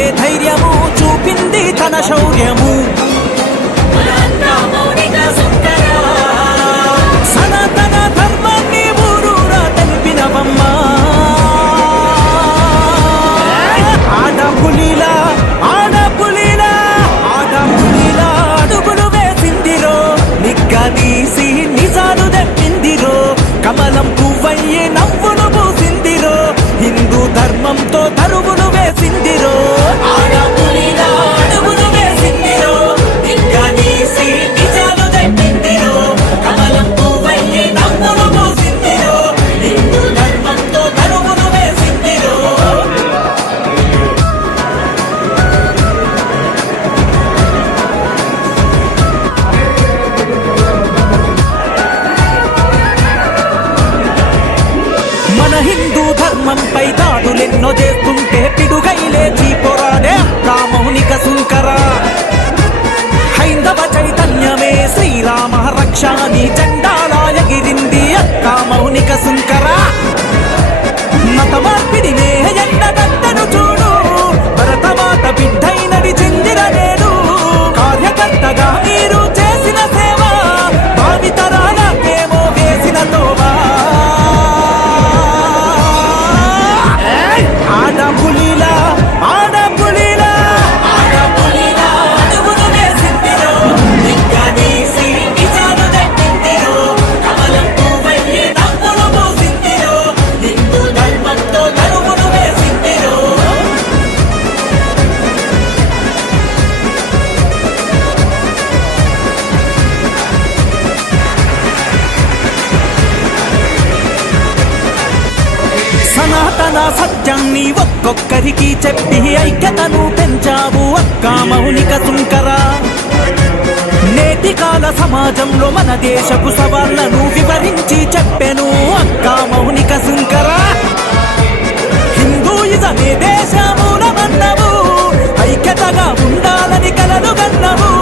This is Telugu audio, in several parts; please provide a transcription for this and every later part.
నిలబడే ధైర్యము చూపింది తన శౌర్యము. సనాతన ధర్మాన్ని ఊరూరా తెలిపినవమ్మా. ఆడపులిలా ఆడపులిలా ఆడపులిలా అడుగులు వేసిందిరో, నిగ్గదీసి నిజాలు దప్పిందిరో, కమలం పువ్వయ్యే నవ్వులు పూసిందిరో, హిందూ ధర్మంతో తరువులు వేసిందిరో. ఆడపులిలా అడుగులు వేసిందిరో, నిగ్గదీసి నిజాలు దప్పిందిరో, కమలం పువ్వయ్యే నవ్వులు పూసిందిరో, హిందూ ధర్మంతో తరువులు వేసిందిరో. మన హిందూ ధర్మంపై దాడులెన్నో చేస్తుంటే పిడుగై లేచి పోరాడే అక్కామౌనిక సుంకర. హైందవ చైతన్యమే శ్రీరామ రక్షాని జెండాలా ఎగిరింది అక్కామౌనిక సుంకర. మత మార్పిడినే ఎండగట్టను చూడు, భరతమాత బిడ్డై నడిచిందిర నేడు. కార్యకర్తగా మీరు చేసిన సేవ భావితరాలకేమో వేసిన తోవా. ఆడపులిలా ఆడపులిలా ఆడపులిలా అడుగులు వేసిందిరో, నిగ్గదీసి నిజాలు దప్పిందిరో, కమలం పువ్వయ్యే నవ్వులు పూసిందిరో, హిందూ ధర్మంతో తరువులు వేసిందిరో. సనాతన సత్యాన్ని ఒక్కొక్కరికి చెప్పి ఐక్యతను పెంచావు అక్కామౌనిక సుంకర. నేటి కాల సమాజంలో మన దేశపు సవాళ్లను వివరించి చెప్పెను అక్కామౌనిక సుంకర. హిందూయిజమే దేశమూలమన్నవు, ఐక్యతగా ఉండాలని కలలు కన్నవు,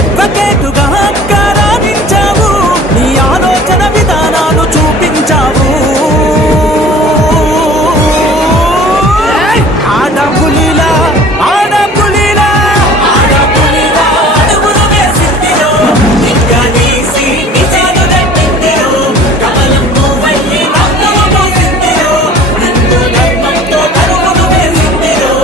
అడ్వకేటుగా అక్కారానించావు, నీ ఆలోచన విధానాలు చూపించావు. ఆడపులిలా ఆడపులిలా ఆడపులిలా అడుగులు వేసిందిరో, నిగ్గదీసి నిజాలు దప్పిందిరో, కమలం పువ్వయ్యే నవ్వులు పూసిందిరో, హిందూ ధర్మంతో తరువులు వేసిందిరో.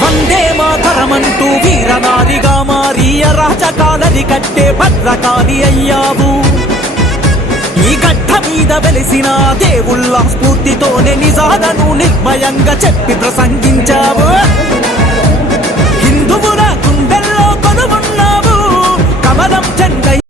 వందే మాతరమంటూ వీరనారిగా మారి అరాచకాలని కట్టే భద్రకాళి అయ్యావు. ఈ గడ్డ మీద వెలిసిన దేవుళ్ళ స్ఫూర్తితోనే నిజాలను నిర్భయంగా చెప్పి ప్రసంగించావు.